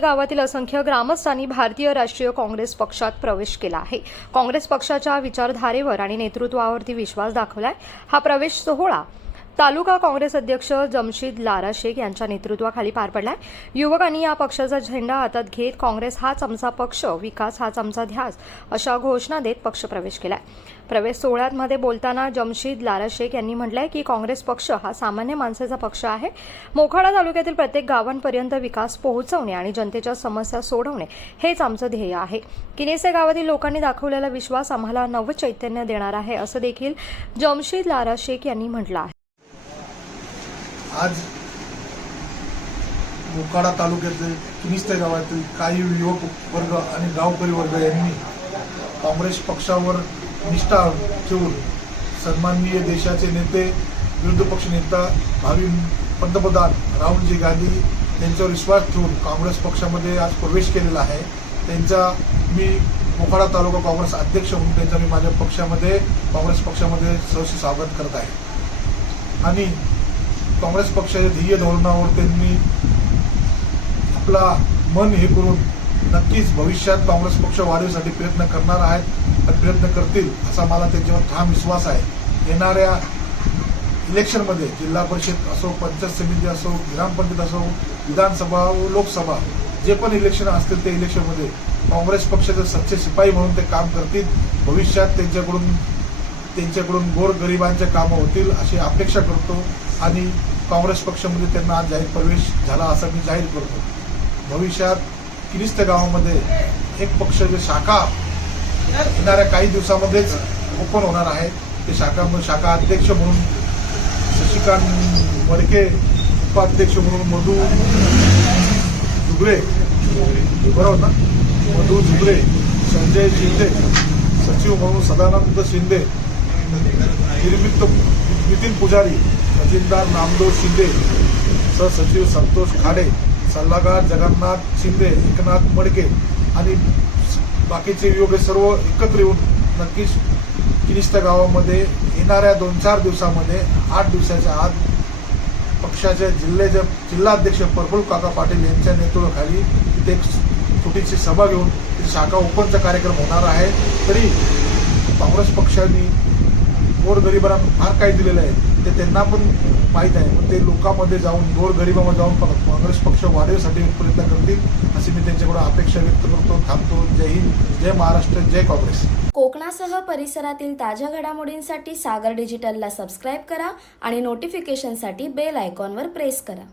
गावातील असंख्य ग्रामस्थांनी भारतीय राष्ट्रीय काँग्रेस पक्षात प्रवेश केला आहे. काँग्रेस पक्षाच्या विचारधारेवर आणि नेतृत्वावरती विश्वास दाखवलाय. हा प्रवेश सोहळा तालुका काँग्रेस अध्यक्ष जमशीद लारा शेख यांच्या नेतृत्वाखाली पार पडलाय. युवकांनी या पक्षाचा झेंडा हातात घेत काँग्रेस हाच आमचा पक्ष विकास हाच आमचा ध्यास अशा घोषणा देत पक्षप्रवेश केलाय. प्रवेश सोहळ्यामध्ये बोलताना जमशीद लारा शेख यांनी म्हटलंय की काँग्रेस पक्ष हा सामान्य माणसाचा पक्ष आहे. मोखाडा तालुक्यातील प्रत्येक गावांपर्यंत विकास पोहोचवणे आणि जनतेच्या समस्या सोडवणे हेच आमचं ध्येय आहे. किनेसे गावातील लोकांनी दाखवलेला विश्वास आम्हाला नवचैतन्य देणार आहे असं देखील जमशीद लारा शेख यांनी म्हटलं आहे. आज मोकाडा तालुक्याचे किनिस्ते गावातील काही युवक वर्ग आणि गावकरी वर्ग यांनी काँग्रेस पक्षावर निष्ठा ठेवून सन्माननीय देशाचे नेते विरोधी पक्ष नेता भावी पंतप्रधान राहुलजी गांधी यांच्यावर विश्वास ठेवून काँग्रेस पक्षामध्ये आज प्रवेश केलेला आहे. त्यांचा मी मोखाडा तालुका काँग्रेस अध्यक्ष म्हणून त्यांचा मी माझ्या पक्षामध्ये काँग्रेस पक्षामध्ये सहर्ष स्वागत करत आहे. आणि काँग्रेस पक्षाच्या ध्येय धोरणावर त्यांनी आपला मन हे करून नक्कीच भविष्यात काँग्रेस पक्ष वाढीसाठी प्रयत्न करणार आहेत आणि प्रयत्न करतील असा मला त्यांच्यावर ठाम विश्वास आहे. येणाऱ्या इलेक्शनमध्ये जिल्हा परिषद असो पंचायत समिती असो ग्रामपंचायत असो विधानसभा व लोकसभा जे पण इलेक्शन असतील त्या इलेक्शनमध्ये काँग्रेस पक्षाचे सच्चे शिपाई म्हणून ते काम करतील. भविष्यात त्यांच्याकडून त्यांच्याकडून गोरगरिबांच्या कामं होतील अशी अपेक्षा करतो आणि काँग्रेस पक्षामध्ये त्यांना आज जाहीर प्रवेश झाला असं मी जाहीर करतो. भविष्यात किरिस्त गावामध्ये एक पक्षाचे शाखा येणाऱ्या काही दिवसामध्येच ओपन होणार आहे. ते शाखा शाखा अध्यक्ष म्हणून शशिकांत वडके उपाध्यक्ष म्हणून मधू झुगरे बरोबर ना? मधू झुगरे संजय शिंदे सचिव म्हणून सदानंद शिंदे निमित्त नितीन पुजारी तहसीलदार नामदेव शिंदे सहसचिव संतोष खाडे सल्लागार जगन्नाथ शिंदे एकनाथ मडके आणि बाकीचे योग्य सर्व एकत्र येऊन नक्कीच किनिस्ता गावामध्ये येणाऱ्या दोन चार दिवसामध्ये आठ दिवसाच्या आत पक्षाच्या जिल्ह्याच्या जिल्हाध्यक्ष प्रफुल्ल काका पाटील यांच्या नेतृत्वाखाली तिथे एक छोटीशी सभा घेऊन शाखा ओपनचा कार्यक्रम होणार आहे. तरी काँग्रेस पक्षाने गोरगरिबांना फार काही दिलेलं आहे. ते त्यांना पण माहीत आहे. मग ते लोकांमध्ये जाऊन गोरगरिबामध्ये जाऊन काँग्रेस पक्ष वाढवण्यासाठी प्रयत्न करतील अशी मी त्यांच्याकडून अपेक्षा व्यक्त करतो थांबतो. जय हिंद जय महाराष्ट्र जय काँग्रेस. कोकणासह परिसरातील ताज्या घडामोडींसाठी सागर डिजिटलला सबस्क्राईब करा आणि नोटिफिकेशनसाठी बेल आयकॉनवर प्रेस करा.